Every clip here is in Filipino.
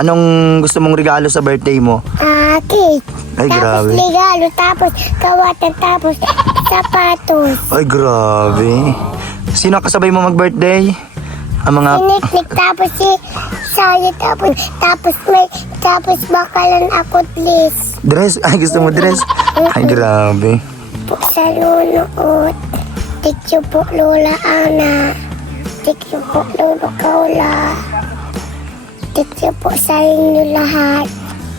Anong gusto mong regalo sa birthday mo? Cake. Ay, Tapos grabe. regalo, tapos kawatan, tapos sapatos. Ay, grabe. Sino ang kasabay mo mag-birthday? Ang mga... Siniklik, tapos si Saya, tapos bakalan ako list. Dress? Ay, gusto mo dress? Ay, grabe. Po sa lunuot. Thank you po, Lola Ana. Thank you po, Lolo Kaula. Thank you po sa inyo lahat.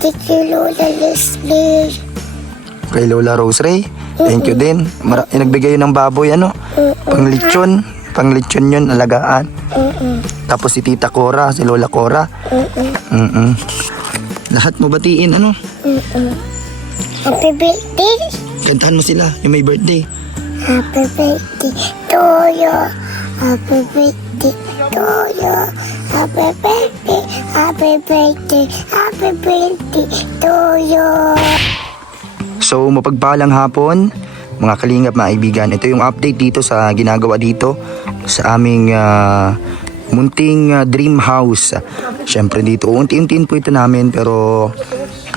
Thank you, Lola Leslie. Kay Lola Roseray. Thank you din. Nagbigay yun ng baboy, ano? Panglitsyon. Panglitsyon yun, alagaan. Tapos si Tita Cora, si Lola Cora. Lahat mo batiin, ano? Happy birthday. Kantahan mo sila, yung may birthday. Happy birthday to you. Happy birthday to you. Happy birthday. Happy birthday. Happy birthday to you. So, mapagpalang hapon, mga kalingap, mga kaibigan. Ito yung update dito sa ginagawa dito sa aming munting dream house. Siyempre dito, unti-untiin po ito namin, pero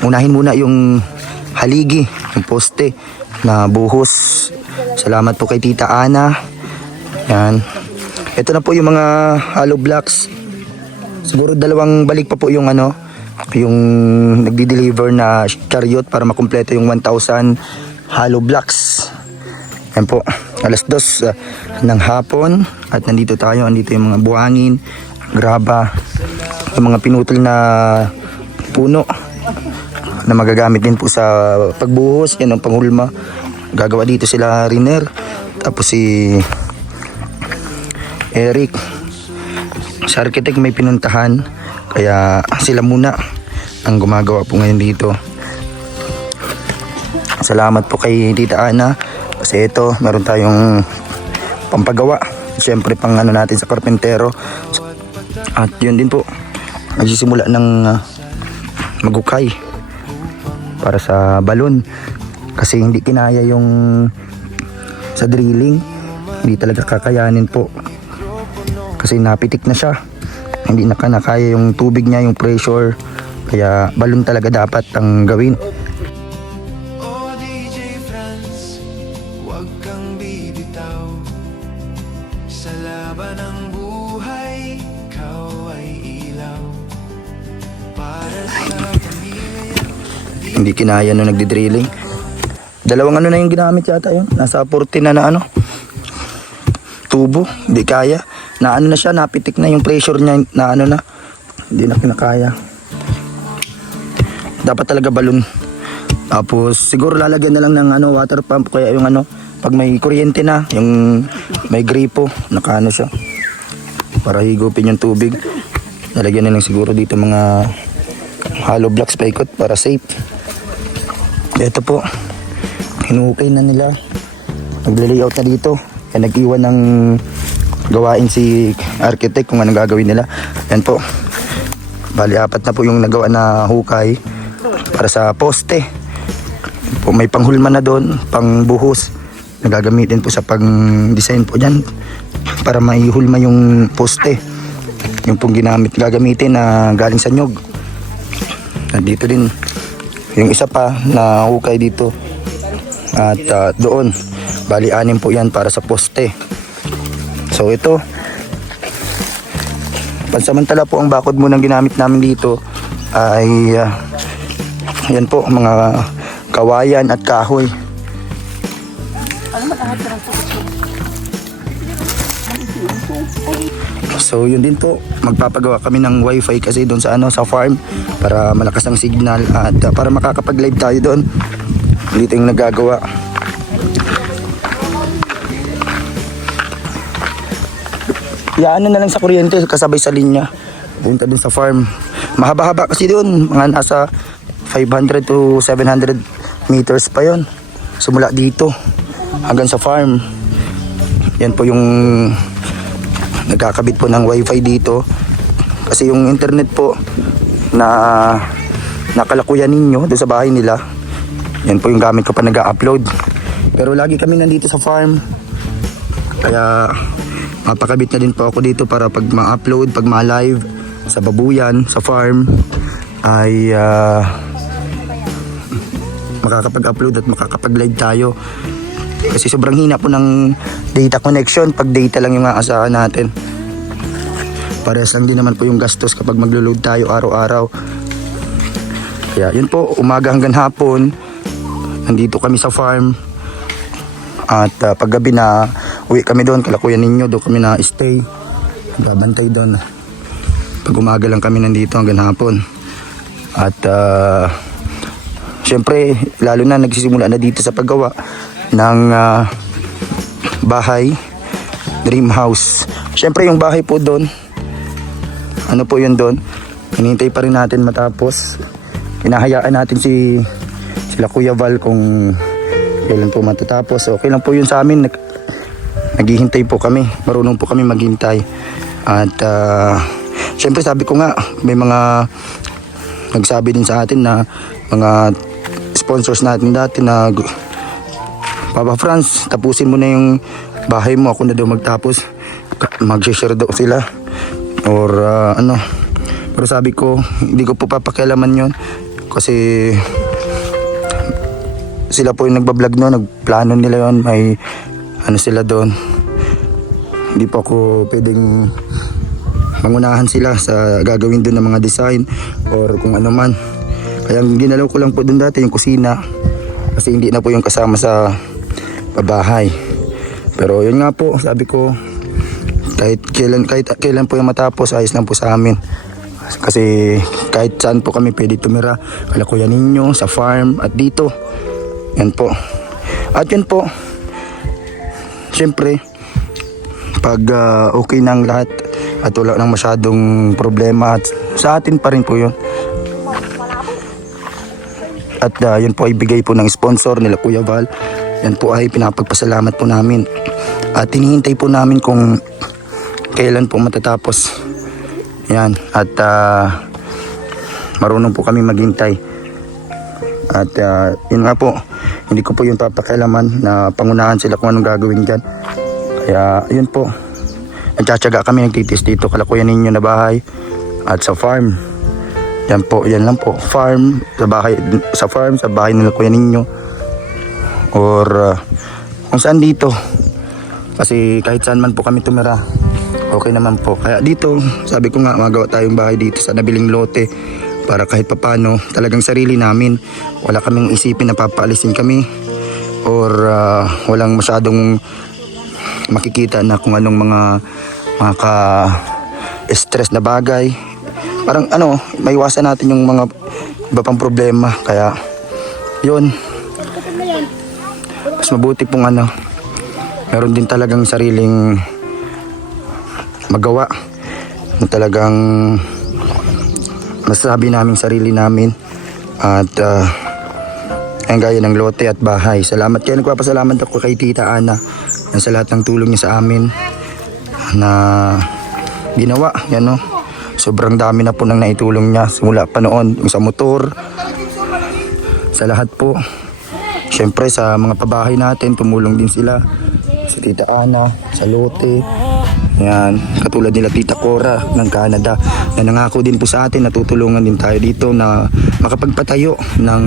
unahin muna yung haligi, yung poste na buhos. Salamat po kay Tita Ana. Yan. Ito na po yung mga hollow blocks. Siguro 2 balik pa po yung ano, yung nagdi-deliver na chariot para makumpleto yung 1,000 hollow blocks. Yan po, alas 2 ng hapon at nandito tayo. Andito yung mga buhangin, graba, yung mga pinutol na puno na magagamit din po sa pagbuhos. Yan ang panghulma. Gagawa dito sila Riner, tapos si Eric sa architect may pinuntahan, kaya sila muna ang gumagawa po ngayon dito. Salamat po kay Tita Ana kasi ito meron tayong pampagawa, siyempre pang ano natin sa karpentero. At yun din po, nagsisimula ng magukay para sa balon kasi hindi kinaya yung sa drilling, hindi talaga kakayanin po kasi napitik na siya, hindi na nakaya yung tubig niya, yung pressure, kaya balon talaga dapat ang gawin. Oh DJ Franz, huwag kang bibitaw sa laban ng buhay, ikaw ay ilaw para sa pamilya. Hindi kinaya nung nagdi-drilling. 2 ano na yung ginamit yata yun. Nasa 40 na ano. Tubo. Hindi kaya. Na ano na siya. Napitik na yung pressure niya. Na ano na. Hindi na kinakaya. Dapat talaga balon. Tapos siguro lalagyan na lang ng ano, water pump. Kaya yung ano. Pag may kuryente na. Yung may gripo. Nakaano siya. Para higupin yung tubig. Lalagyan na lang siguro dito mga hollow blocks paikot para safe. Ito po. Hinukay na nila. Nagle-layout na dito. Kaya nag-iwan ng gawain si architect kung anong gagawin nila. Yan po. Bali 4 na po yung nagawa na hukay para sa poste. Po, may panghulma na doon, pangbuhos. Nagagamitin po sa pang-design po dyan para maihulma yung poste. Yung pong gagamitin na galing sa nyog. Dito din yung isa pa na hukay dito. At doon, bali 6 po yan para sa poste. So ito, pansamantala po ang bakod munang ginamit namin dito ay yan po, mga kawayan at kahoy. So yun din po, magpapagawa kami ng wifi kasi doon sa ano, sa farm para malakas ang signal at para makakapag-live tayo doon. Dito yung nagagawa. Iyaano na lang sa kuryente kasabay sa linya. Punta dun sa farm. Mahaba-haba kasi doon, mga nasa 500 to 700 meters pa yon. Simula dito hanggang sa farm. Yan po yung nagkakabit po ng wifi dito. Kasi yung internet po na nakalakuyan ninyo doon sa bahay nila, yan po yung gamit ko pa nag-upload. Pero lagi kami nandito sa farm. Kaya mapakabit na din po ako dito para pag ma-upload, pag ma-live sa babuyan, sa farm, ay makakapag-upload at makakapag-live tayo. Kasi sobrang hina po ng data connection pag data lang yung aasahan natin. Parehas lang din naman po yung gastos kapag maglo-load tayo araw-araw. Kaya yun po, umaga hanggang hapon nandito kami sa farm. At paggabi na uwi kami doon, kala kuya ninyo, doon kami na stay. Babantay doon. Pag umaga lang kami nandito hanggang hapon. At syempre, lalo na nagsisimula na dito sa paggawa ng bahay, dream house. Syempre yung bahay po doon, ano po yun doon, hinihintay pa rin natin matapos. Hinahayaan natin sila Kuya Val kung kailan po matatapos. Okay lang po yun sa amin. Naghihintay po kami. Marunong po kami maghintay. At syempre sabi ko nga, may mga nagsabi din sa atin na mga sponsors natin dati na, Papa Franz, tapusin mo na yung bahay mo. Ako na daw magtapos. Mag-share daw sila. Or ano. Pero sabi ko, hindi ko po papakialaman yun. Kasi sila po yung nagbablog no, nagplano nila yon, may ano sila doon. Hindi po ako pwedeng mangunahan sila sa gagawin doon ng mga design or kung ano man. Kaya ginalaw ko lang po doon dati yung kusina kasi hindi na po yung kasama sa bahay. Pero yun nga po, sabi ko kahit kailan po yung matapos, ayos lang po sa amin. Kasi kahit saan po kami pwede tumira, kala kuya ninyo, sa farm at dito. Yan po. At yun po, syempre, pag okay na ang lahat at wala nang masyadong problema, at sa atin pa rin po yun. At yun po ay bigay po ng sponsor nila Kuya Val. Yan po ay pinapagpasalamat po namin. At hinihintay po namin kung kailan po matatapos. Yan. At marunong po kami maghintay. At yun nga po, hindi ko po yung papakialaman na pangunahan sila kung anong gagawin dyan. Kaya yun po, nagtsatsaga kami, nagtitis dito kala kuya ninyo na bahay at sa farm. Yan po, yan lang po, farm, sa farm, sa bahay nila kuya ninyo. Or kung saan dito. Kasi kahit saan man po kami tumira, okay naman po. Kaya dito, sabi ko nga, magawa tayong bahay dito sa nabiling lote para kahit papano talagang sarili namin. Wala kaming isipin na papaalisin kami or walang masyadong makikita na kung anong mga ka-stress na bagay. Parang ano, maiwasan natin yung mga iba pang problema. Kaya yun, mas mabuti pong ano, meron din talagang sariling magawa na talagang masasabi namin sarili namin. At ang gaya ng lote at bahay. Salamat kaya nagpapasalamat ako kay Tita Ana na sa lahat ng tulong niya sa amin na ginawa. Yan, no? Sobrang dami na po nang naitulong niya simula pa noon, yung sa motor, sa lahat po. Siyempre sa mga pabahay natin tumulong din sila, si Tita Ana sa lote. Yan, katulad nila Tita Cora ng Canada na nangako din po sa atin na tutulungan din tayo dito na makapagpatayo ng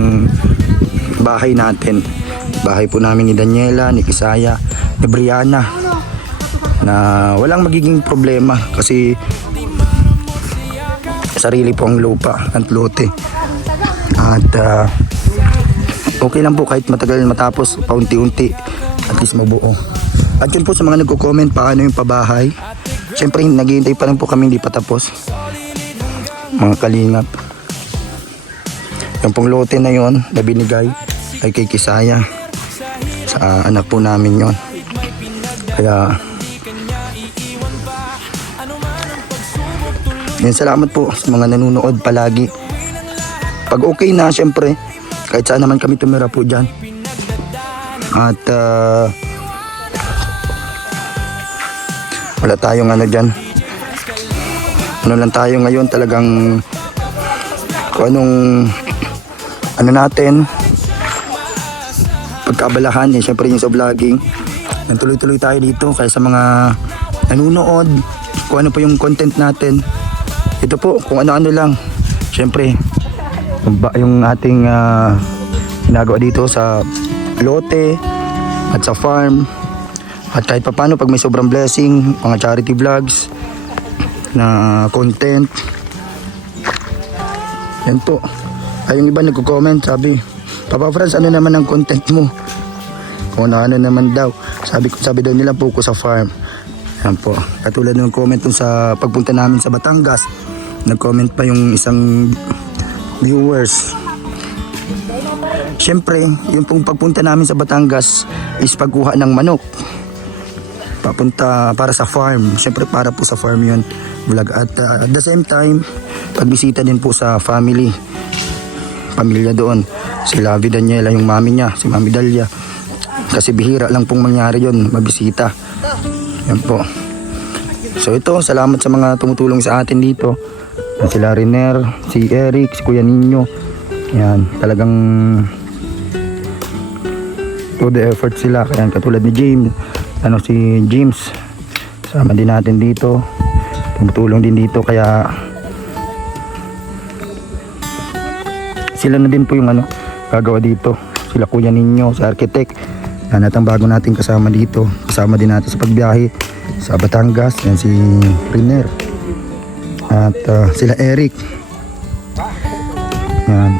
bahay natin. Bahay po namin ni Daniela, ni Kisaya, ni Brianna na walang magiging problema kasi sarili po ang lupa at lote. At okay lang po kahit matagal matapos, paunti-unti at least mabuo. At yun po sa mga nagko-comment paano yung pabahay. Siyempre naghihintay pa rin po kami, hindi pa tapos. Mga kalingap. Yung pong lote na yon na binigay ay kay Kisaya. Sa anak po namin yon. Kaya yan, salamat po sa mga nanonood palagi. Pag okay na, siyempre kahit saan naman kami tumira po dyan. At wala tayong ano dyan. Ano lang tayo ngayon, talagang kung anong ano natin pagkaabalahan eh, syempre yung sa vlogging. Tuloy-tuloy tayo dito kaya sa mga nanonood, kung ano po yung content natin. Ito po, kung ano-ano lang. Syempre, yung ating ginagawa dito sa lote at sa farm. At kahit pa paano, pag may sobrang blessing, mga charity vlogs na content. Yan po. Ay, yung iba nagko-comment, sabi, Papa Franz, ano naman ang content mo? Kung ano naman daw. Sabi daw nila, focus sa farm. Yan po. Katulad ng comment dun sa pagpunta namin sa Batangas, nag-comment pa yung isang viewers. Siyempre, yung pong pagpunta namin sa Batangas is pagkuha ng manok. Papunta para sa farm. Siyempre, para po sa farm yun. Vlog. At at the same time, pagbisita din po sa family. Pamilya doon. Si Lavi Daniela, yung mami niya, si Mami Dalia. Kasi bihira lang pong mangyari yun, mabisita. Yan po. So ito, salamat sa mga tumutulong sa atin dito. Sila Riner, si Eric, si Kuya Nino. Yan, talagang to the effort sila. Kaya katulad ni James, si James, sama din natin dito. Tumutulong din dito, kaya sila na din po yung gagawa dito. Sila Kuya Nino, si architect. Yan at ang bago natin kasama dito. Kasama din natin sa pagbiyahe sa Batangas. Yan si Riner. At sila Eric. Yan.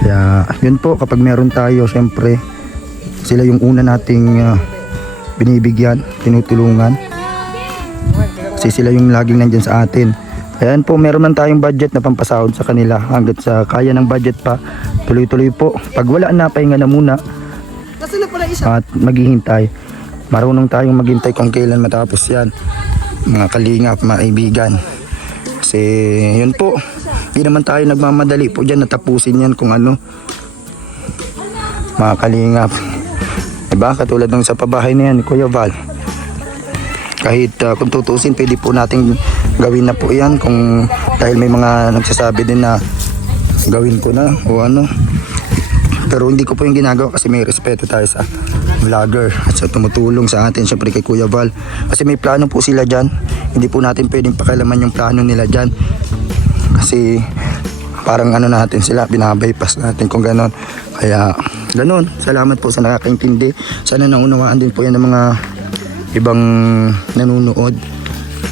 Kaya yun po, kapag meron tayo, syempre sila yung una nating binibigyan, tinutulungan. Kasi sila yung laging nandyan sa atin. Ayan po, meron man tayong budget na pampasahod sa kanila. Hanggat sa kaya ng budget pa, tuloy-tuloy po. Pag wala na, pahinga na muna. At maghihintay. Marunong tayong maghintay kung kailan matapos yan. Mga kalingap, mga kaibigan. Kasi yun po, hindi naman tayo nagmamadali po dyan natapusin yan kung ano. Mga kalingap. Diba? Katulad ng sa pabahay na yan, Kuya Val. Kahit kung tutusin, pwede po natin gawin na po yan. Kung dahil may mga nagsasabi din na gawin ko na o ano. Pero hindi ko po yung ginagawa kasi may respeto tayo sa vlogger at sa tumutulong sa atin, syempre kay Kuya Val. Kasi may plano po sila dyan. Hindi po natin pwedeng pakialaman yung plano nila dyan. Kasi parang natin sila, binabypass natin kung ganon. Kaya ganon, salamat po sa nakakaintindi. Sana naunawaan din po yan ng mga ibang nanonood.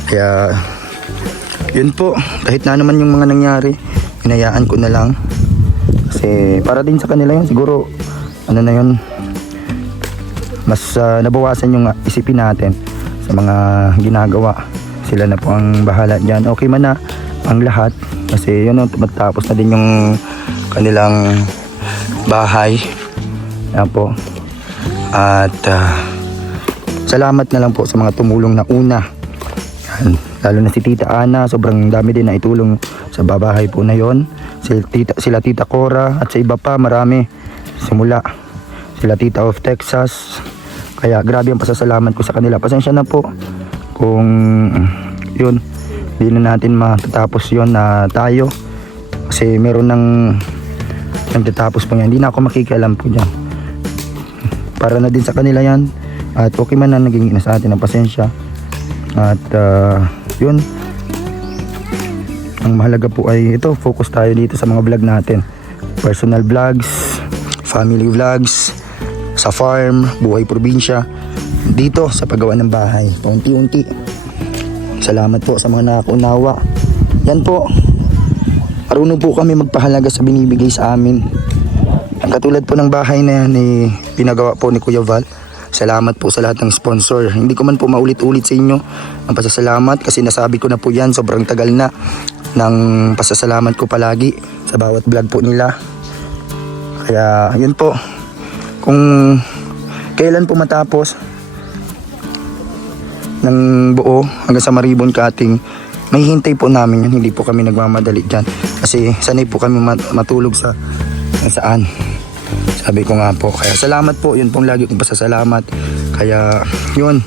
Kaya yun po, kahit na naman yung mga nangyari, hinayaan ko na lang. Kasi para din sa kanila yun, siguro na yun, mas nabawasan yung isipin natin sa mga ginagawa. Sila na po ang bahala dyan. Okay man na ang lahat kasi yun, matapos na din yung kanilang bahay. Yan po. At salamat na lang po sa mga tumulong na una. Yan. Lalo na si Tita Ana, sobrang dami din na itulong sa babahay po na yon. Sila Tita Cora at sa iba pa, marami. Simula sila Tita of Texas. Kaya grabe ang pasasalamat ko sa kanila. Pasensya na po kung yun, hindi na natin matatapos yon na tayo. Kasi meron ng nagtatapos po yan. Hindi na ako makikialam po dyan. Para na din sa kanila yan. At okay man na naging ina sa atin ng pasensya. At yun, ang mahalaga po ay ito, focus tayo dito sa mga vlog natin. Personal vlogs, family vlogs, sa farm, buhay probinsya, dito sa paggawa ng bahay, paunti-unti. Salamat po sa mga nakaunawa. Yan po, marunong po kami magpahalaga sa binibigay sa amin. Ang katulad po ng bahay na yan, pinagawa po ni Kuya Val. Salamat po sa lahat ng sponsor. Hindi ko man po maulit-ulit sa inyo ang pasasalamat kasi nasabi ko na po yan, sobrang tagal na ng pasasalamat ko palagi sa bawat vlog po nila. Kaya yun po, kung kailan po matapos ng buo hanggang sa Maribon Cutting, may hintay po namin yan. Hindi po kami nagmamadali dyan kasi sanay po kami matulog sa saan. Sabi ko nga po, kaya salamat po, yun pong lagi kong pasasalamat. Kaya yun,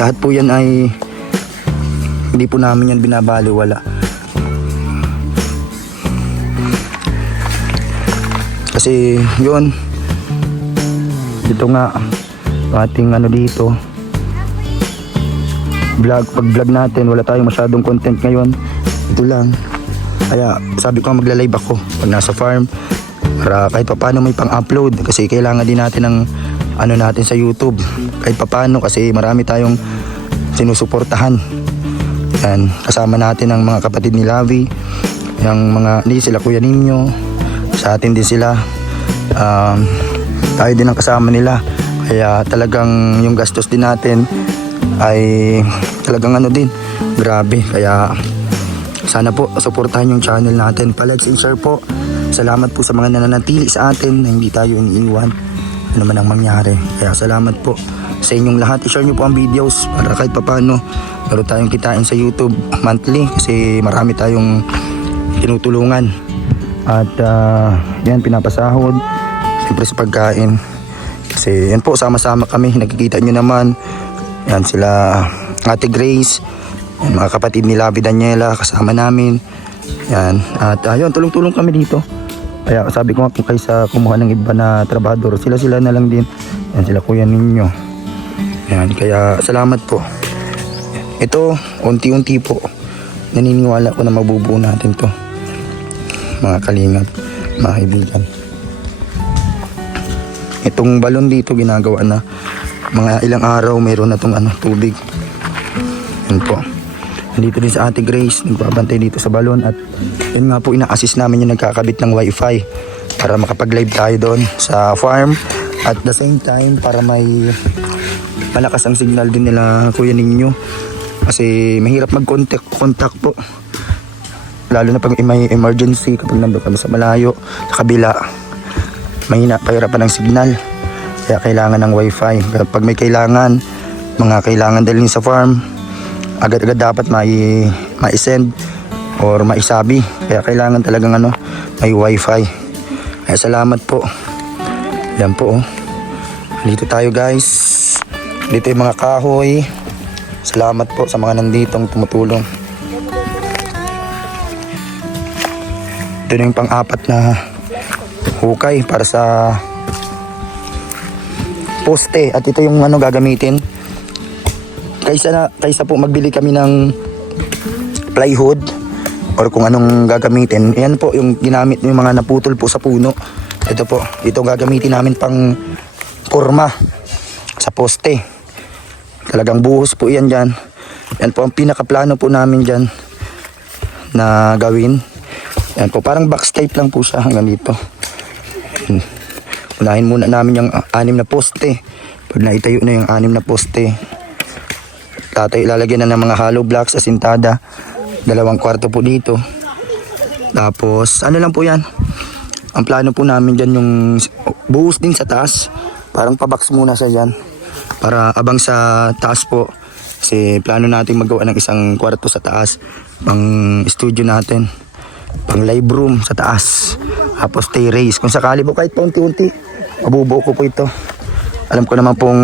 lahat po yan ay hindi po namin yan binabaliwala. Kasi yun, dito nga ating dito vlog, pag vlog natin, wala tayong masyadong content ngayon. Ito lang, Kaya sabi ko magla-live ako pag nasa farm para kahit pa paano may pang-upload kasi kailangan din natin ng ano natin sa YouTube kahit pa paano kasi marami tayong sinusuportahan. Yan, kasama natin ang mga kapatid ni Lavi, yung mga hindi sila Kuya Ninyo, sa atin din sila. Tayo din ang kasama nila. Kaya talagang yung gastos din natin ay talagang ano din, grabe. Kaya sana po suportahan yung channel natin. Pa-like and share po. Salamat po sa mga nananatili sa atin na hindi tayo iniiwan ano man ang mangyari. Kaya salamat po sa inyong lahat. I-share nyo po ang videos para kahit papano meron tayong kitain sa YouTube monthly kasi marami tayong tinutulungan. At yan, pinapasahod siyempre sa pagkain. Kasi yan po, sama-sama kami. Nakikita nyo naman. Yan sila Ate Grace, yan, mga kapatid ni Lavi Daniela, kasama namin. Yan. At ayun, tulong-tulong kami dito. Kaya sabi ko nga kung kaysa kumuha ng iba na trabador, sila na lang din. Yan sila Kuya Ninyo. Yan, kaya salamat po. Ito, unti-unti po. Naniniwala ko na mabubuo natin to. Mga kalingap, mga kaibigan. Itong balon dito ginagawa na mga ilang araw mayroon na tong tubig. Yan po. Dito din sa Ate Grace, nagbabantay dito sa balon at yun nga po ina-assist namin yung nagkakabit ng wifi para makapag-live tayo doon sa farm at the same time para may malakas ang signal din nila Kuya Ninyo kasi mahirap mag-contact po lalo na pag may emergency kapag nandun kami sa malayo sa kabila mahina pahirapan ng signal kaya kailangan ng wifi pag may kailangan mga kailangan dalhin sa farm agad-agad dapat mai-send or maisabi kaya kailangan talagang may wifi kaya salamat po yan po dito tayo guys dito yung mga kahoy salamat po sa mga nanditong tumutulong ito na yung pang-apat na hukay para sa poste at ito yung gagamitin kaysa po magbili kami ng plywood or kung anong gagamitin. Yan po yung ginamit yung mga naputol po sa puno. Ito po, ito gagamitin namin pang forma sa poste. Talagang buhos po yan dyan. Yan po ang pinakaplano po namin dyan na gawin. Yan po, parang box type lang po siya hanggang dito. Unahin muna namin yung 6 na poste. Pag naitayo na yung 6 na poste, ilalagyan na ng mga hollow blocks, asintada, 2 kwarto po dito. Tapos lang po yan. Ang plano po namin dyan yung buhos din sa taas. Parang pabox muna sa dyan. Para abang sa taas po. Kasi plano natin magawa ng 1 kwarto sa taas. Pang studio natin. Pang live room sa taas. Tapos terrace. Kung sakali po kahit paunti-unti, mabubuo ko po ito. Alam ko naman pong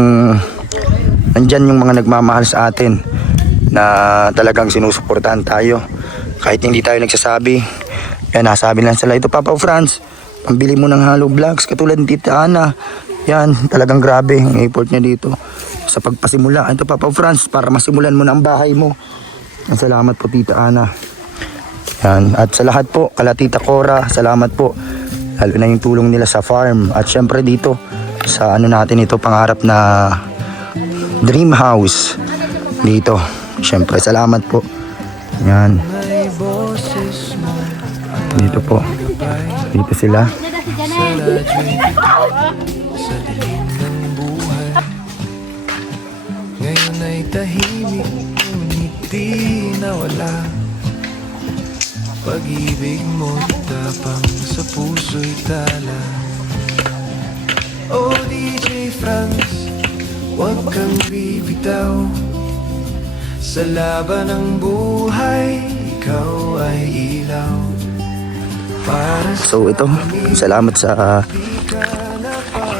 nandyan yung mga nagmamahal sa atin na talagang sinusuportahan tayo kahit hindi tayo nagsasabi. Yan, nasabi lang sila, ito Papa Franz, pambili mo ng hollow blocks katulad ni Tita Ana. Yan, talagang grabe ang effort niya dito sa pagpasimula. Ito Papa Franz, para masimulan mo na ang bahay mo. Yan, salamat po Tita Ana. Yan, at sa lahat po, kala Tita Cora, salamat po lalo na yung tulong nila sa farm at syempre dito sa natin ito, pangarap na dream house dito. Siyempre, salamat po. Yan. Dito po. Dito sila. Sa dilim ng buhay ngayon ay tahimik ngunit di nawala pag-ibig mo tapang sa puso'y tala. Oh DJ Franz, huwag kang bibitaw sa laban ng buhay, ikaw ay ilaw. So ito, salamat sa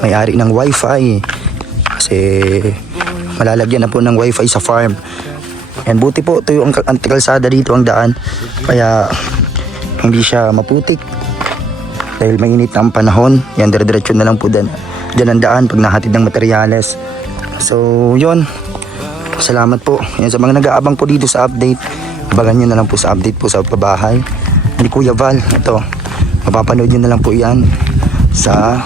may-ari ng wifi kasi malalagyan na po ng wifi sa farm. Yan, buti po ito yung kalsada dito ang daan kaya hindi siya maputik dahil mainit ang panahon. Yan, dire-diretso na lang po dyan ang daan pag nahatid ng materyales. So yun, salamat po. Yan, sa mga nag-aabang po dito sa update, abangan nyo na lang po sa update po sa pabahay. ni Kuya Val. Ito, mapapanood nyo na lang po yan sa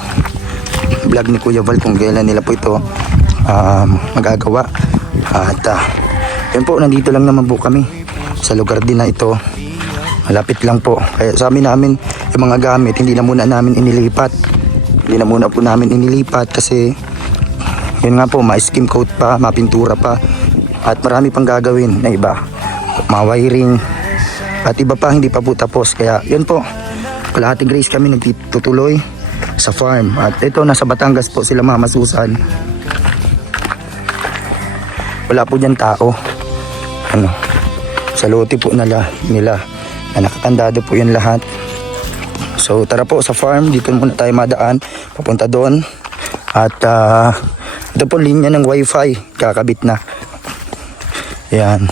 vlog ni Kuya Val kung kailan nila po ito magagawa. At yun po, nandito lang naman po kami sa lugar din na ito. Malapit lang po. Kaya sa namin yung mga gamit, hindi na muna namin inilipat. Hindi na muna po namin inilipat kasi yun nga po, ma-skim coat pa, mapintura pa. At marami pang gagawin na iba. Ma-wiring. At iba pa hindi pa po tapos. Kaya yun po, kalahating Grace kami nagtutuloy sa farm. At ito, nasa Batangas po sila Mama Susan. Wala po dyan tao. Sa lote po nila na nakatandado po yun lahat. So tara po sa farm, dito muna tayo madaan, papunta doon. At ito po linya ng wifi, kakabit na. Yan.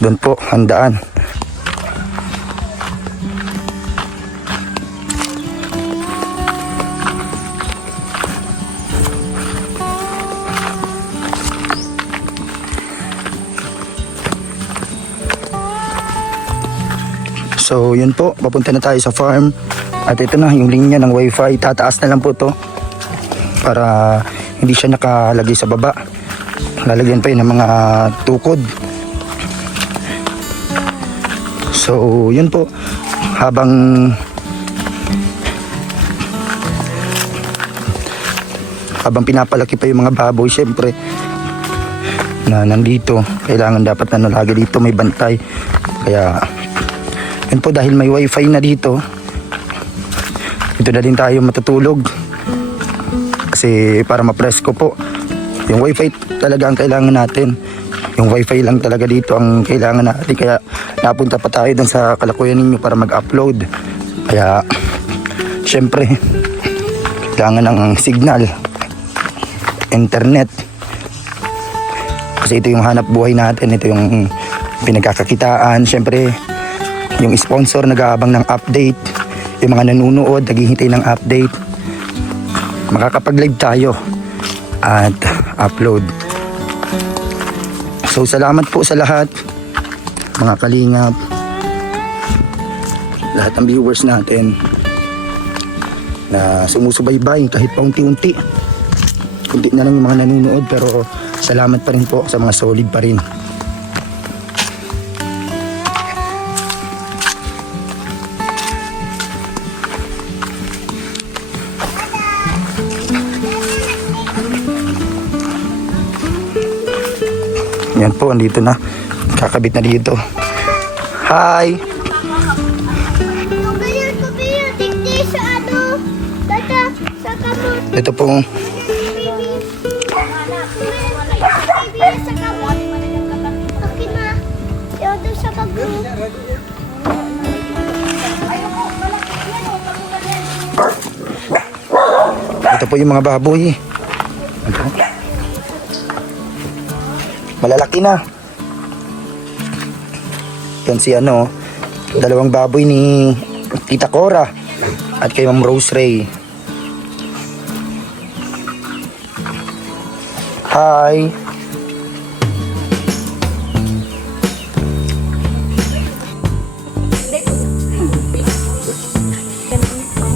Doon po, handaan. So yun po, papunta na tayo sa farm. At ito na yung linya ng wifi. Tataas na lang po to para hindi siya nakalagay sa baba. Lalagyan pa yun ng mga tukod. So yun po, habang pinapalaki pa yung mga baboy, syempre na nandito, kailangan dapat na lagi dito may bantay. Kaya yun po, dahil may wifi na dito, ito na din tayo matutulog kasi para mapresko po. Yung wifi talaga ang kailangan natin. Yung wifi lang talaga dito ang kailangan natin. Kaya napunta pa tayo dun sa Kalakuyan ninyo para mag-upload. Kaya syempre kailangan ng signal, internet, kasi ito yung hanap buhay natin. Ito yung pinagkakakitaan. Syempre yung sponsor nag-aabang ng update, yung mga nanonood naghihintay ng update, makakapag-live tayo at upload. So salamat po sa lahat, mga kalingap, lahat ng viewers natin na sumusubaybay kahit paunti-unti. Kunti na lang yung mga nanonood, pero salamat pa rin po sa mga solid pa rin. Yan po, andito na. Kakabit na dito. Hi! Ito po. Ito po yung mga baboy. Ito. Malalaki na. Yan si dalawang baboy ni Tita Cora at kay Ma'am Rose Ray. Hi.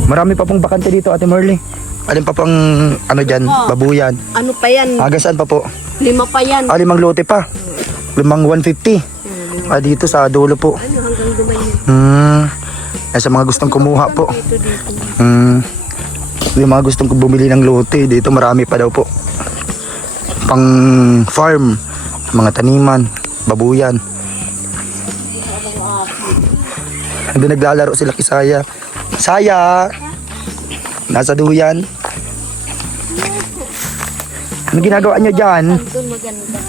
Marami pa pong bakante dito, Ate Merly. Alin pa pang dyan, babuyan? Ano pa yan? Saan pa po? 5 pa yan. 5 lote pa. 5 150. Dito sa dulo po. Ano hanggang Dumayo? Sa mga gustong kumuha po. Dito. Yung mga gustong bumili ng lote, dito marami pa daw po. Pang farm, mga taniman, babuyan. Doon naglalaro sila kay Saya. Saya! Nasa duyan. Ano ginagawa nyo dyan? Doon maganda.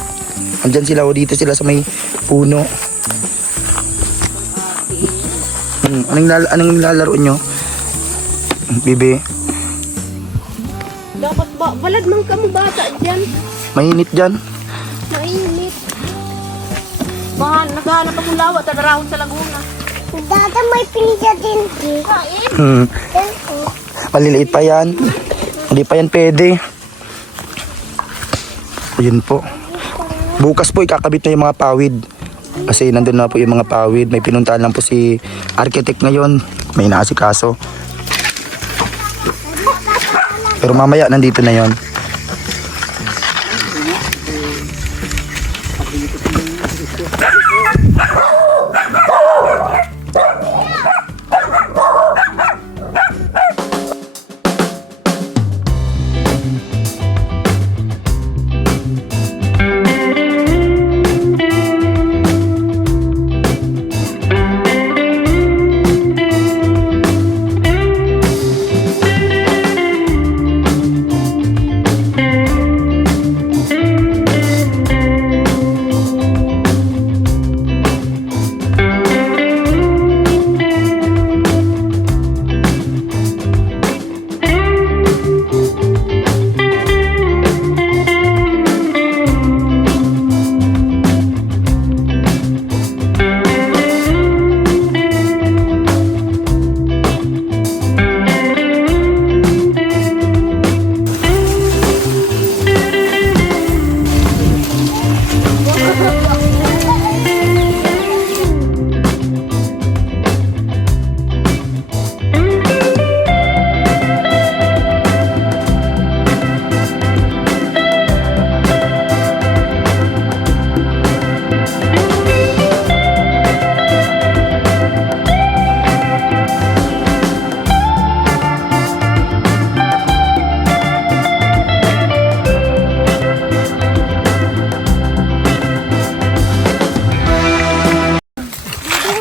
Andyan sila dito sila sa may puno. Anong nilalaro nyo? Bibi? Dapat ba? Balad man ka mo bata dyan. Mainit dyan. Nainit. Naghahanap akong lawa. Tadarahon sa Laguna. Dada may pinisa din. Kain. Maliliit pa yan. Hindi pa yan pwede. Ayun po. Bukas po ikakabit na yung mga pawid. Kasi nandun na po yung mga pawid. May pinuntahan lang po si architect ngayon. May inaasikaso. Pero mamaya nandito na yon.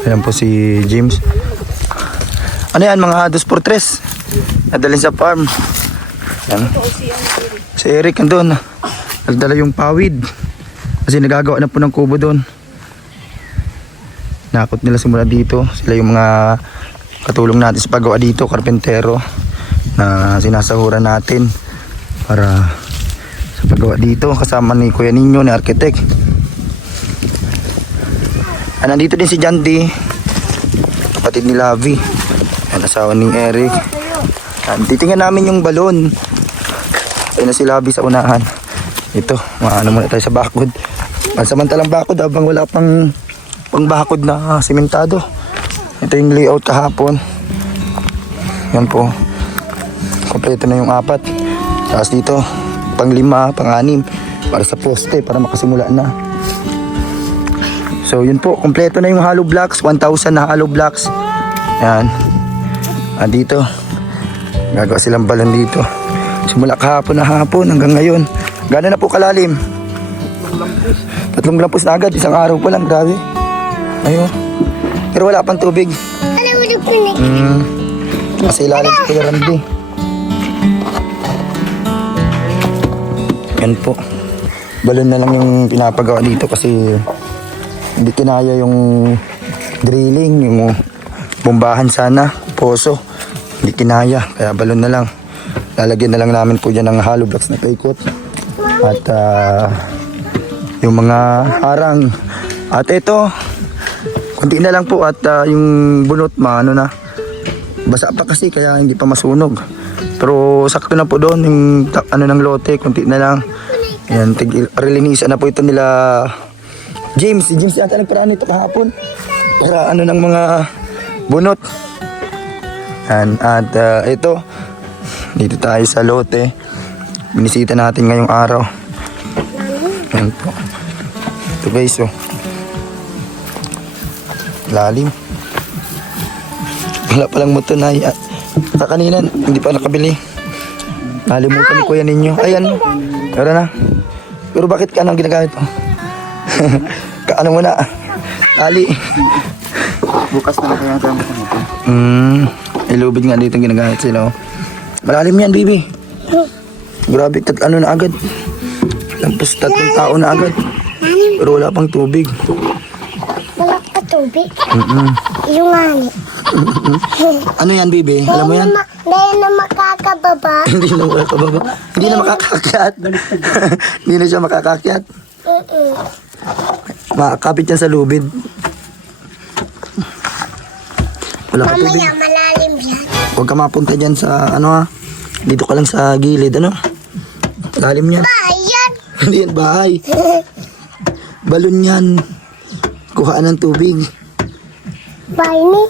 Ayan po si James. Ano yan, mga 2x3? Nadalhin sa farm. Ayan. Si Eric nandun. Nagdala yung pawid. Kasi nagagawa na po ng kubo doon. Nakot nila simula dito. Sila yung mga katulong natin sa paggawa dito, karpentero, na sinasahuran natin para sa paggawa dito. Kasama ni Kuya Ninyo, ni architect. Nandito din si John D, kapatid ni Lavi, ang asawa ni Eric. Titingnan namin yung balon. Ayun na si Lavi sa unahan. Ito, maano muna tayo sa bakod. Pansamantalang bakod habang wala pang bakod na simentado. Ito yung layout kahapon. Yan po. Kompleto na yung 4. Tapos dito, pang 5, pang 6 para sa poste, para makasimula na. So yun po, kompleto na yung hollow blocks, 1,000 na hollow blocks. Yan. Dito, gagawa silang balon dito. Simula kahapon na hapon hanggang ngayon. Gano'n na po kalalim? 3 lampos na agad, isang araw pa lang, grabe. Ayun. Pero wala pang tubig. Kasi ilalim si Kuya Randy. Yan po. Balon na lang yung pinapagawa dito kasi hindi kinaya yung drilling, yung bombahan sana, poso. Hindi kinaya, kaya balon na lang. Lalagyan na lang namin po dyan ng hollow blocks na paikot. At yung mga harang. At ito, kunti na lang po at yung bunot ano na. Basa pa kasi kaya hindi pa masunog. Pero sakto na po doon yung ng lote, kunti na lang. Yan, relinisan na po ito nila James. Si James yata nagparaan ito kahapon. Para ng mga bunot. At ito, dito tayo sa lote. Binisita natin ngayong araw. Yan po. Ito guys, oh. Lalim. Wala palang moto na. Kanina, hindi pa nakabili. Nalimutan ni Kuya Ninyo. Ayan. Meron na. Pero bakit ka nang ginagamit mo? Kaano muna? Ali. Bukas na lang kaya gamit nito. Ilubid nga dito ginagamit sila. Oh. Malalim yan, baby. Grabe, na agad. Lampos 3 tao na agad. Pero wala pang tubig. Wala pa tubig? Yung ani. Ano yan, baby? Alam mo yan? Dahil na makakababa. Hindi na makakababa. Hindi na makakakyat. Hindi na siya makakakyat. Makakapit yan sa lubid. Wala ka tubig. Mamaya malalim yan. Huwag ka mapunta dyan sa dito ka lang sa gilid, Lalim yan. Bayan. Hindi yan bahay. Balon yan. kuhaan ng tubig. Bahay ni.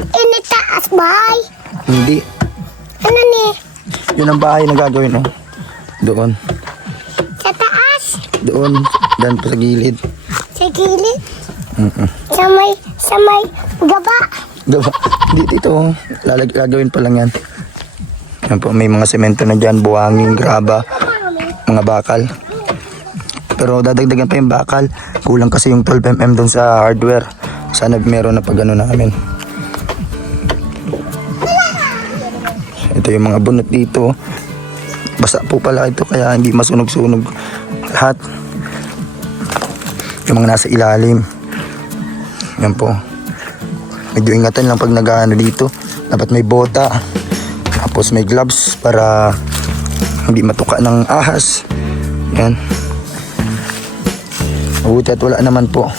Ini taas bahay. Hindi. Ano ni? Yun ang bahay na gagawin, oh. Doon. Sa taas. Doon. Diyan pa sa gilid. Sa gilid. Sa may gaba. Diba? Dito, oh. Gagawin pa lang yan. Yan po, may mga semento na dyan, buhangin, graba, mga bakal. Pero dadagdagan pa yung bakal. Kulang kasi yung 12mm doon sa hardware. Sana meron na pag ano namin. Ito yung mga bunot dito. Basa po pala ito kaya hindi masunog-sunog lahat. Yung mga nasa ilalim. Yan po. Medyo ingatan lang pag nag-ano dito. Dapat may bota. Tapos may gloves para hindi matuka ng ahas. Yan. Mabuti at wala naman po.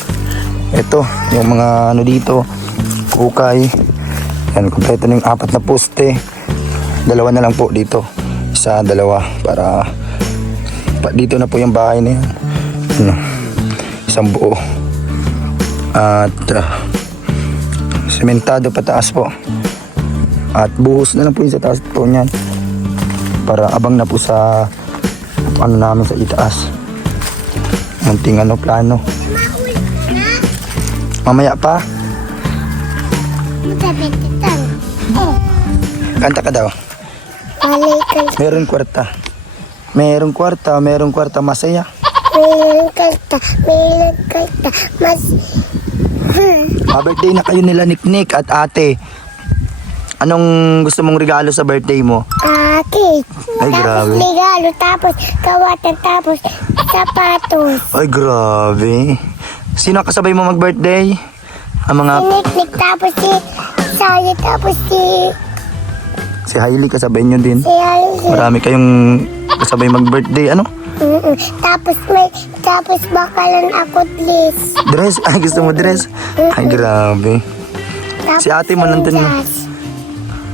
Ito, yung mga ano dito. Kukay. Yan, kompleto na yung 4 na poste. 2 na lang po dito. 1, 2 para dito na po yung bahay na yan. Ano, isang buo. At sementado pataas po. At buhos na lang po yung sa taas po niyan. Para abang na po sa ano namin sa itaas. Munting ano plano. Mamaya pa. Matabitan. Kanta ka daw. Balikan. Merong kwarta masaya. Mayroon kalta. Mas... Birthday na kayo nila Niknik at ate. Anong gusto mong regalo sa birthday mo? Cake. Ay, Tapos grabe. regalo. Tapos kawatan. Tapos sapatos. Ay, grabe. Sino kasabay mo mag-birthday? Ang mga... Siniknik. Tapos si Sally. Tapos Si Hailey kasabay nyo din. si Alice. Marami kayong kasabay mag-birthday. Ano? Tapos bakalan ako list. Dress? Ay, gusto mo dress? Ay, grabe. Tapos Si ate mo nandun na. sandas.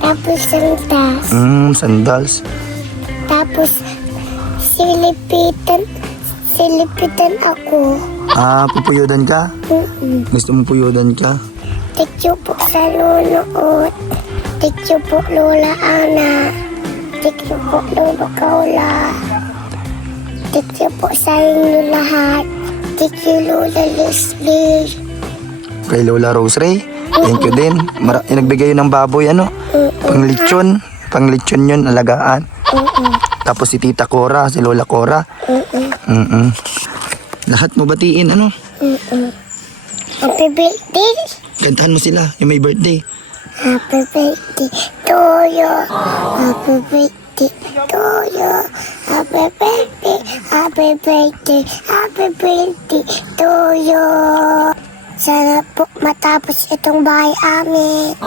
Tapos sandas. Sandals. Tapos silipitan ako. Pupuyodan ka? Gusto mo puyodan ka? Tikyo po sa luluot. Tikyo po Lola Ana. Tikyo po Lolo Kaula. Tikyo po sa inyo lahat. Tikyo Lola Leslie. Kay Lola Rose Ray? Thank you din. Nagbigay yun ng baboy, ano? Panglitsyon. Panglitsyon yun, alagaan. Tapos si Tita Cora, si Lola Cora. Lahat mo batiin, ano? Happy birthday. Kantahan mo sila, yung may birthday. Happy birthday to you. Happy birthday to you. Happy birthday. Happy birthday. Happy birthday to you. Sana po matapos itong bahay amin.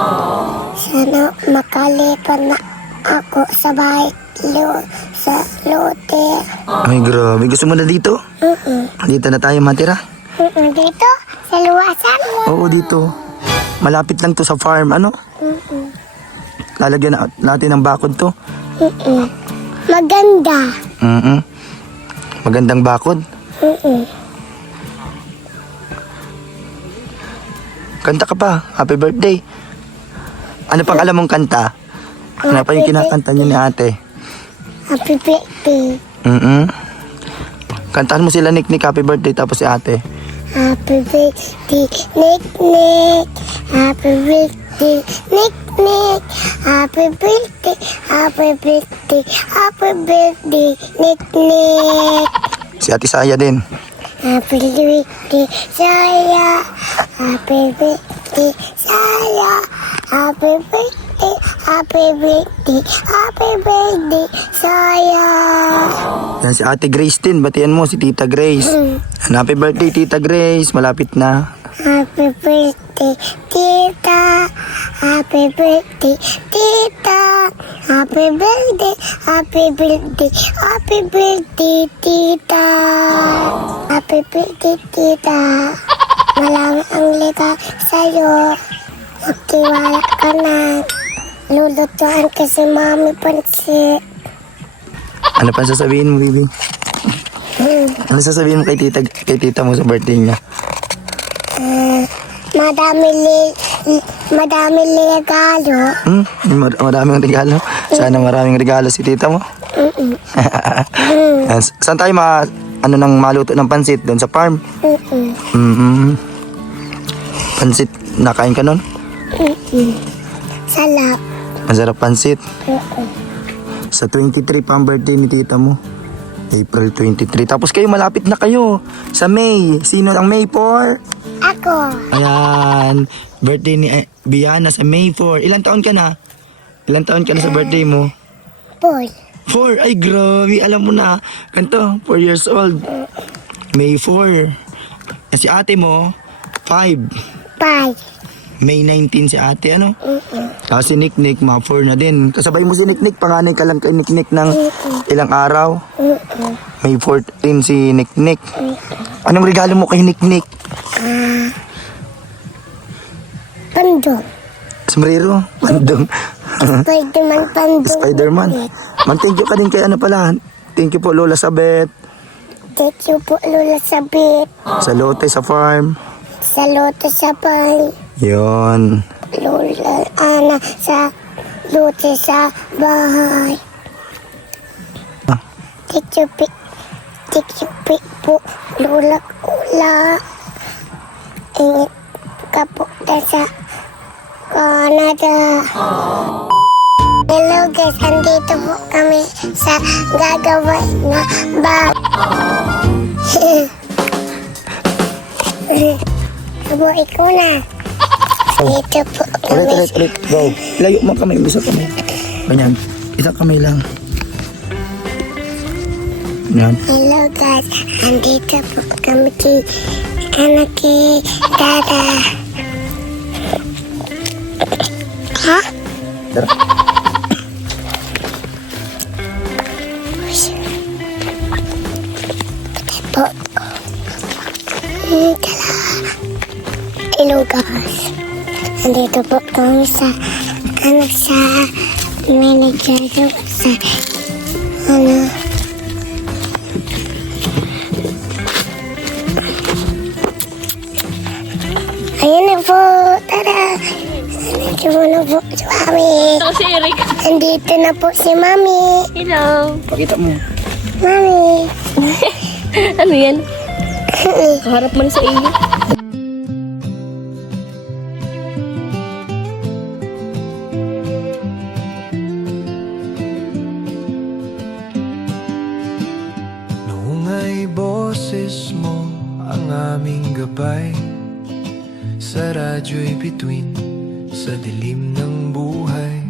Sana makalipan na ako sa bahay sa lote. Ay, grabe. Gusto mo na dito? Dito na tayo matira? Dito, sa luwasan. Oo, dito. Malapit lang to sa farm, ano? Lalagyan natin ng bakod to. Maganda. Magandang bakod. Kanta ka pa. Happy birthday. Ano pang alam mong kanta? Ano pa yung kinakanta niyo ni ate? Happy birthday. Kantahan mo sila Niknik happy birthday tapos si ate. Happy birthday, Nick. Happy birthday, Nick. Happy birthday, happy birthday, happy birthday, Nick. Si ate Saya din. Happy birthday, Saya. Happy birthday, Saya. Happy birthday, happy birthday, happy birthday, Saya. Yan si ate Grace din. Batian mo si Tita Grace. Happy birthday Tita Grace. Malapit na. Happy birthday, Tita. Happy birthday, Tita. Happy birthday, happy birthday, happy birthday, Tita. Happy birthday, Tita. Malami ang liga sa'yo. Magtiwala ka na. Lulutuan kasi Mami pansit. Ano pa sasabihin mo, baby? Ano sasabihin mo kay tita mo sa birthday niya? madami regalo. Maraming regalo. Sana maraming regalo si tita mo. Saan tayo nang maluto ng pansit? Doon sa farm? Pansit, nakain ka nun? Salap. Masarap pansit. Sa 23 pa ang birthday ni tita mo. April 23. Tapos kayo, malapit na kayo. Sa May. Sino ang May 4? Ako. Ayan. Birthday ni Biana sa May 4. Ilan taon ka na? Ilan taon ka na sa birthday mo? Paul. 4. Ay, grabe. Alam mo na. Ganito, 4 years old. May 4. Si ate mo, 5. Bye. May 19 si ate, ano? Tapos si Nick, mga 4 na din. Kasabay mo si Nick, panganay ka lang kay Nick ng ilang araw. May 14 si Nick. Anong regalo mo kay Nick? Pandong. Sombrero? Bandong. Spiderman pandong. Spiderman. Man, thank you ka din kay Thank you po, Lola Sabet. Thank you po, Lola Sabit. Sa lote, sa farm. Sa lote sa bahay. Yon. Lola Ana sa lote sa bahay. Thank you po, Lola Kula. Ingat ka po sa Canada. Hello guys, andito po kami sa gagawa na Abo, ikaw na. Dito po kami. Ulit. Go. Layo mo kamay. Isa kamay. Ganyan. Isa kamay lang. Yan. Hello guys, andito po kami kay anak kay Dada. Ha? Tara. Po. Hello guys. Andito po kami sa anak sa manager sa Ayan na po. Tara. Andito na po si Mami. Ito si Eric. Andito na po si Mami. Hello. Pakita mo. Mami. Ano yan? Harap man sa iyo. Noong ay boses mo ang aming gabay, sa radyo'y bituin sa dilim ng buhay.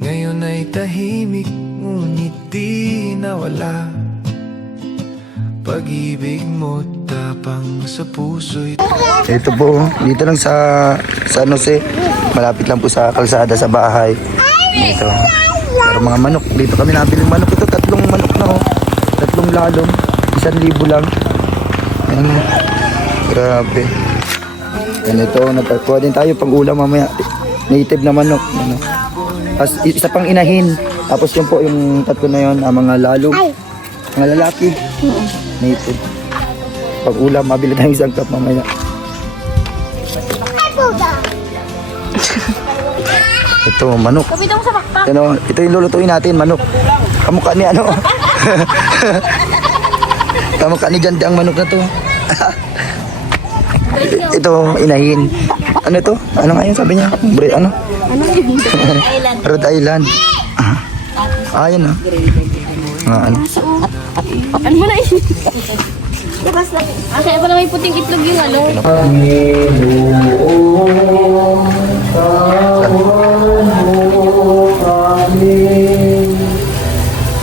Ngayon ay tahimik, ngunit di nawala. Pag-ibig mo tapang sa puso'y Ito po, dito lang sa San Jose. Malapit lang po sa kalsada sa bahay. Dito. Pero mga manok, dito kami nabili ng manok. Ito, 3 manok na oh. 3 lalong. 1,000 lang. Ayan. Grabe. Ganito, nagkakuha din tayo pang ulam mamaya. Native na manok. Ano. Tapos isa pang inahin. Tapos yun po, yung 3 na yun, mga lalong. Mga lalaki. Native. Pag ulam, mabili tayong isang cup mamaya. Ito, manok. Kapit mo sa bakpak. Ano, ito yung lulutuin natin, manok. Kamukha ni ano. Kamukha ni Jande ang manok na to. Ito, inahin. Ano to? Ano nga yun sabi niya? Ano? Rhode Island. Ah, yan ah. Ano? Ano mo na yun? Labas lang. Kaya pala may puting itlog yung ano.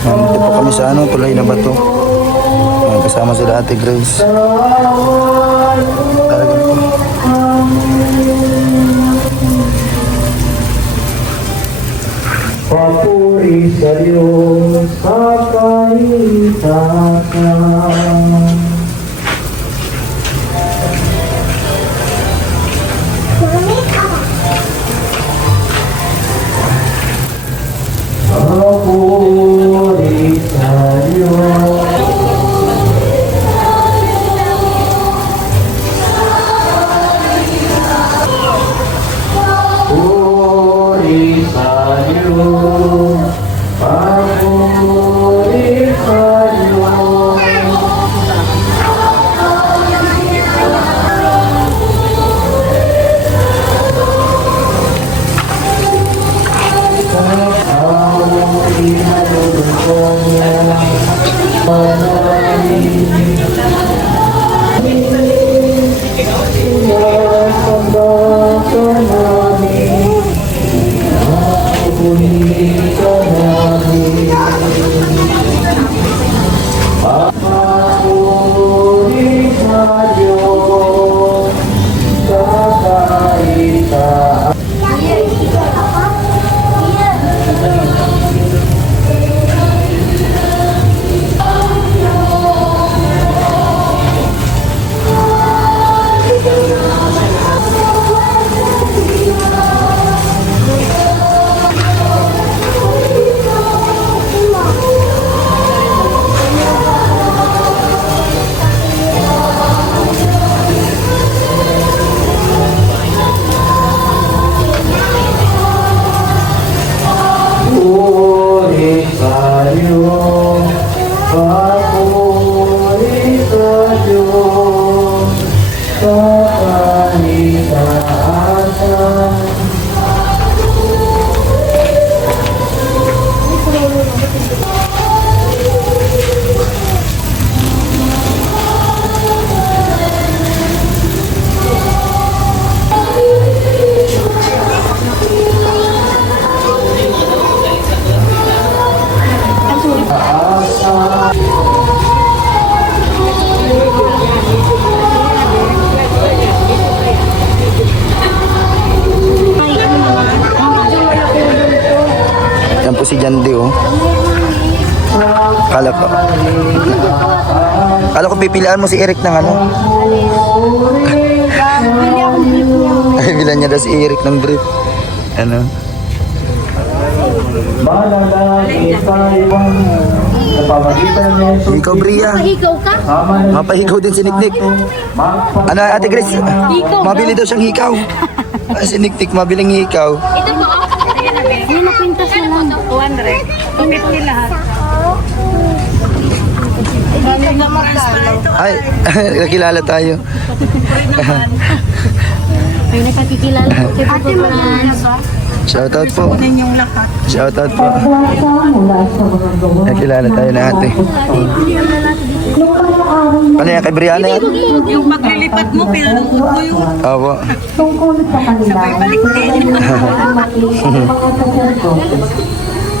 Dito po kami sa ano, tulay na bato. Ayan, kasama sila Ate Grace. Talagang po. Papuri sa Diyos sa kahitasan. Papuri sa Diyos. papuri sa'yo. Papuri sa'yo, papuri sa'yo, sa kaligtasan. Yan po si Jandy, oh. Kala ko pipilian mo si Eric ng ano. Ay, bilan niya daw si Eric ng brief. Ano? Manalangin tayo sa pamagitan ni Jesus. Ikaw, Bria. Pahigaw ka? Mapahigaw din si Niknik. Ano, Ate Grace? Mabili daw siyang hikaw. Si Niknik, mabiling hikaw. Ito po. May napintas na lang. 200. 250 lahat. Ay, nakilala tayo. May nakakikilala ko kay Papa Franz. Shoutout po. Shoutout po. Nakilala tayo na ate. Ano yan, kay Brianna yan? Yung paglilipat mo, pinalungkot ko yun. Opo. Sabay balik din.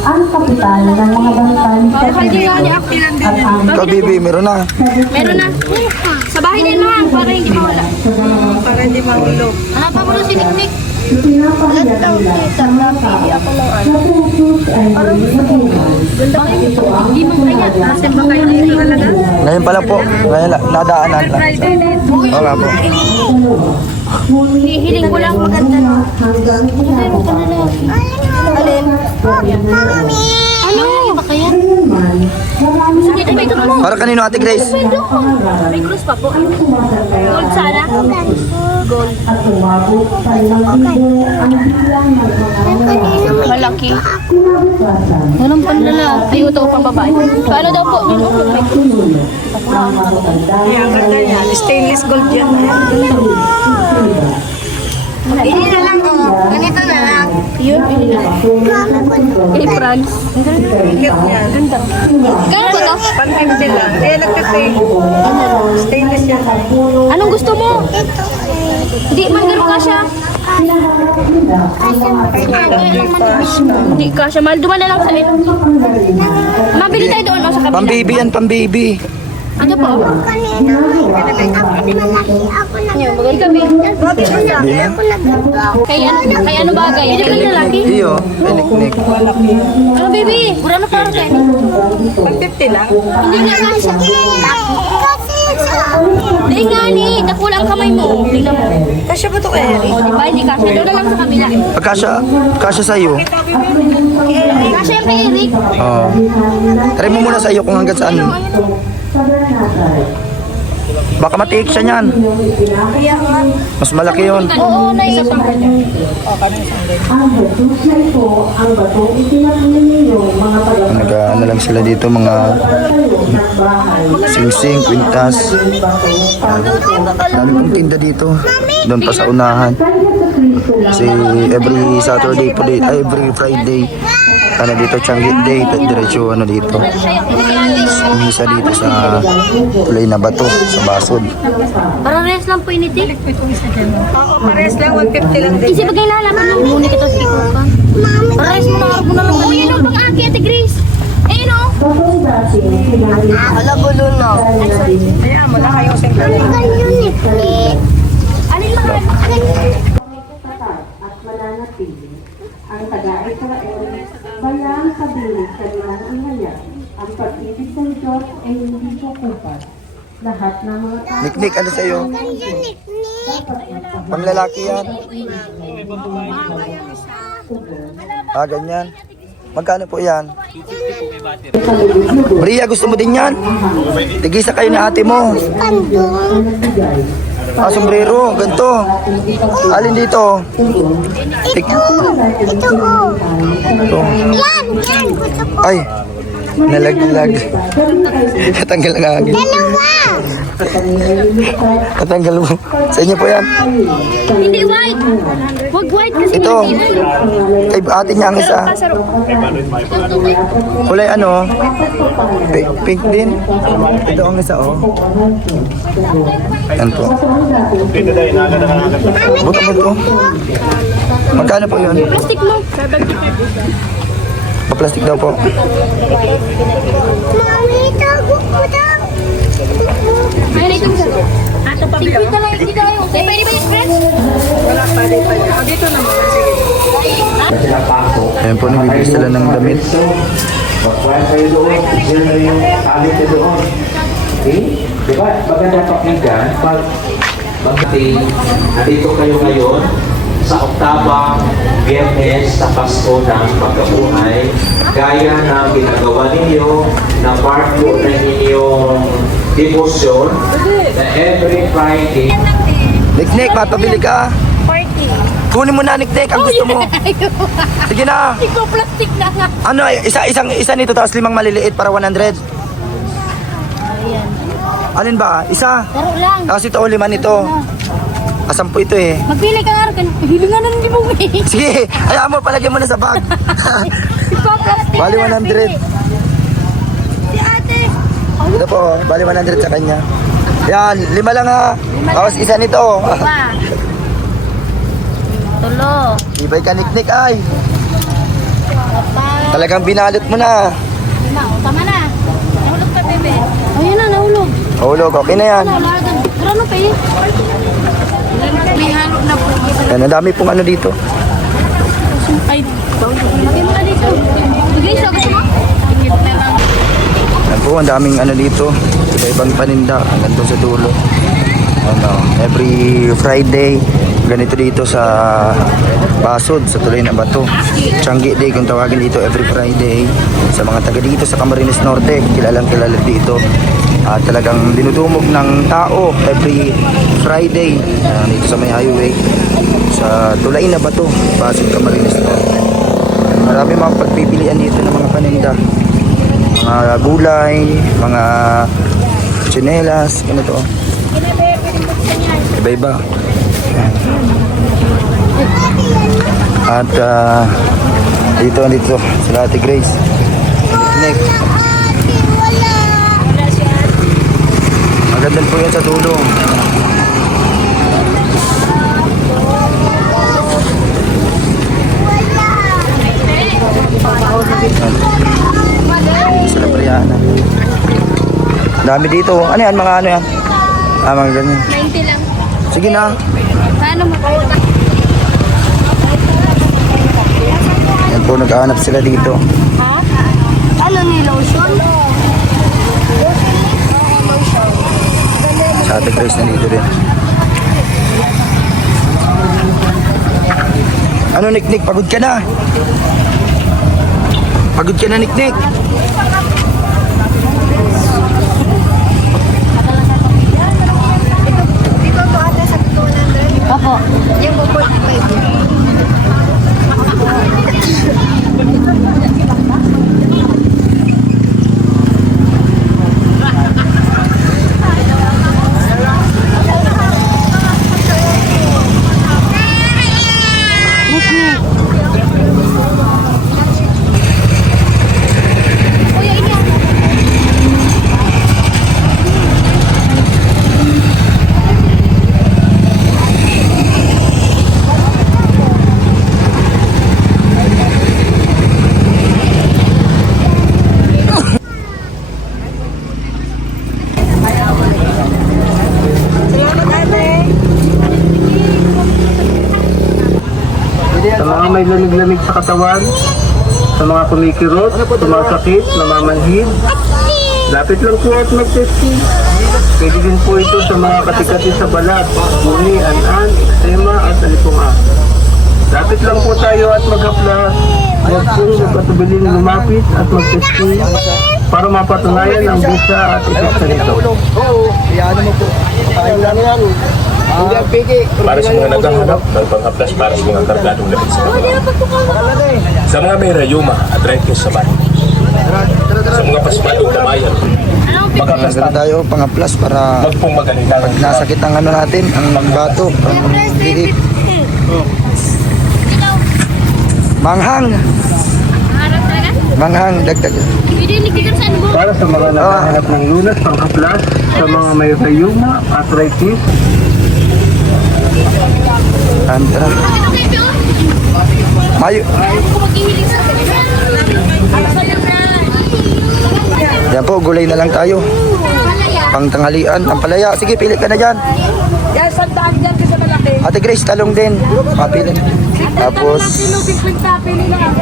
ang kapital ng mga bantan sa Hindi nga niya ako. Ikaw, Bibi, meron na. Meron na. Sa bahay din naman, para hindi mawala. Para hindi mahulog. Hanap pa mo na si Niknik. pinapakilala nila sa mga natutus ay magiging Hindi mo kaya. Kasi ba kayo dito talaga? Ngayon pala po. Ngayon, nadaanan lang. Oo nga po. Hihiling ko lang maganda. hanggang Alin? Ano? Ba kaya? Sige, may ito mo. Para kanino, Ate Grace? May cross pa po. Gold sana? Gold. at tumabot sa 5,000 ang bilang ng mga Malaki. kinabukasan Ganun pa nila. Ay, ito pang babae. Paano daw po? ang matanda Ang ganda yan. Stainless gold yan. Hindi na lang, oh. Ganito na lang. Yun, pili na. Kay Franz. Cute yan. Ganda. Gano'n ba to? Pan-50 lang. Kaya nagka-pay. Stainless yan. Anong gusto mo? Hindi, manggaro ka siya. Hindi ka siya. Mahal, duman na lang sa ito. Mabili tayo doon o sa kabila. Pambibi yan, pambibi. Ano po? Kanina, malaki ako na. Ikaw, Hindi na. Kaya ano bagay? Hindi ba yung lalaki? Iyo, eliknik. Ano, baby? Pura na parang kayo. Pan-50 lang. Hindi nga nga siya. Hindi nga ni. Nakula ang kamay mo. Tingnan mo. Kasya ba ito kay Eric? O, diba? Hindi kasya. Doon na lang sa kabila. Kasya sa'yo. Kasya yung kay Eric. Oo. Try mo muna sa'yo kung hanggang saan. Baka matiik siya niyan. Mas malaki yun. Oo, naisip ko. ang batos na ito ang batong itinatili ninyo mga na lang sila dito, mga singsing, kwintas. Dami pong tinda dito. Doon pa sa unahan. Kasi every Saturday po dito, every Friday, ano dito, Changi Day, diretso ano dito. Umisa dito sa tulay na bato, sa Basod. Parang rest lang po initi. Oo, pares lang, 150 lang din. Kasi bagay lalaman ng muna kita sa ikaw ka. Parang rest mo na harap mo na lang. Ayun o, pang aki, Ate Grace. Ayun o. Wala gulo na. Ayan, wala kayong sentral. Alin lang? at mananatili ang taga-Israel bayang sabihin sa nilang inaya. Ang pag-ibig ng Diyos ay hindi kukupas. Lahat ng mga tao Niknik, ano sa'yo? Pang lalaki yan. Ah, ganyan. Magkano po yan? Bria, gusto mo din yan? Tigisa kayo na ate mo. Ah, sombrero, ganito. Alin dito? Ito ko. Yan, gusto ko. Ay, nalaglag. Natanggal ang agin. Dalawa. Natanggal mo. Sa inyo po yan. Hindi white. Huwag white kasi Ito. Kay ate niya ang isa. Kulay ano? Pink din. Ito ang isa, oh. Yan po. Buto mo to. Magkano po yun? Plastic mo. Pa-plastic daw po. Mami, tago ko daw. Ayun, ito mo sa to. Ato pa bilang. Tigpit na lang, hindi tayo. Pwede ba yung friends? Wala, pwede. O, dito naman. Sige. Ayan po, nagbibigay sila ng damit. Pagkain kayo doon, yun na yung tali ko doon. Okay? Diba, maganda pakinggan pag nandito kayo ngayon sa Oktabang Biyernes sa Pasko ng Pagkabuhay, gaya na ginagawa ninyo na part po ng inyong devotion na every Friday. Niknik, mapabili ka. Kunin mo na, Niknik, ang gusto mo. Sige na. Ikaw plastic na nga. Ano, isa nito, tapos 5 maliliit para 100. Alin ba? Isa. Laro lang. Tapos ito, 5 nito. Asan po ito eh. Magpili ka nga rin. Hilingan na hindi mo eh. Sige, hayaan mo, palagyan mo na sa bag. Ikaw plastic Bali na. 100. Si ate. Ito po, bali 100 sa kanya. Yan, 5 lang ha. Tapos isa nito. Pa. Tulo. Ibay ka, Niknik, ay. Pa. Talagang binalot mo na. Lima. O, tama na. Nahulog pa, bebe. O, yun na, nahulog. Hulog, okay na yan. Ano, lahat. Grano pa eh. May halo na po. Yan, ang dami pong ano dito. Ay, lagay mo na dito. Sige, isa gusto mo? Yan po, ang daming ano dito. Iba-ibang paninda. Hanggang doon sa dulo. Ano, every Friday, ganito dito sa Basod, sa Tulay na Bato. Changi Day kung tawagin dito every Friday. Sa mga taga dito sa Camarines Norte, kilalang kilala dito. At talagang dinudumog ng tao every Friday dito sa may highway sa Tulay na Bato, Basod, Camarines Norte. Marami mga pagpipilian dito ng mga paninda. Mga gulay, mga tsinelas, ganito. Iba-iba. At dito sila Ate Grace. Nick. Maganda po yan sa tulong. Sila Brianna. Dami dito. Ano yan? Mga ano yan? Ah, mga ganyan. 90 lang. Sige na. Paano mo? Yan po, naghahanap sila dito. Ha? Ano ni lotion? Sa Ate Grace na dito din. Ano, Niknik? Pagod ka na? Pagod ka na, Niknik? Dito to ate sa 200. Opo. Yung po 45. katawan, sa mga kumikirot, sumasakit, namamanhid. Lapit lang po at mag-testing. Pwede din po ito sa mga katikati sa balat, buni, an-an, eksema at alipunga. Lapit lang po tayo at maghaplas. Huwag pong magkatubiling lumapit at mag-testing para mapatunayan ang bisa at epekto nito. Para sa mga naghahanap ng panghaplas para sa mga kargadong labis sa katawan. Sa mga may rayuma, arthritis sa bato. Sa mga pasmadong kamayan, maghaplas Ganun tayo, pang-aplas para Huwag pong magalingan. pag nasakit ang ano natin, ang bato, ang dikit. Manghang! Manghang, dagdag. Para sa mga naghahanap ng lunas, panghaplas, sa mga may rayuma, arthritis, Antara. Mayo. Yan po, gulay na lang tayo. Pang tanghalian, ang palaya. Sige, pili ka na dyan. Yan, sandaan dyan sa malaki. Ate Grace, talong din. Mapili. Tapos, Pili lang.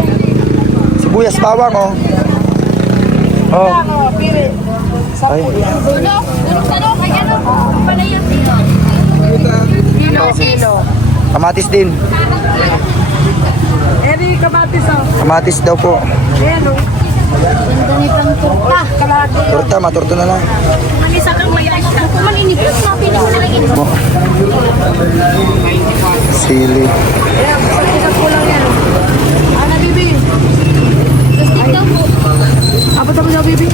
sibuyas bawang, oh. Oh, Ako, pili. ay. Kilo. Kamatis din. Eri, kamatis oh. Kamatis daw po. Ayan oh. Kalahati. Torta, matorta na lang. Sili. Ayan, isang kulang yan. Ana, bibi. Abot mo na, bibi.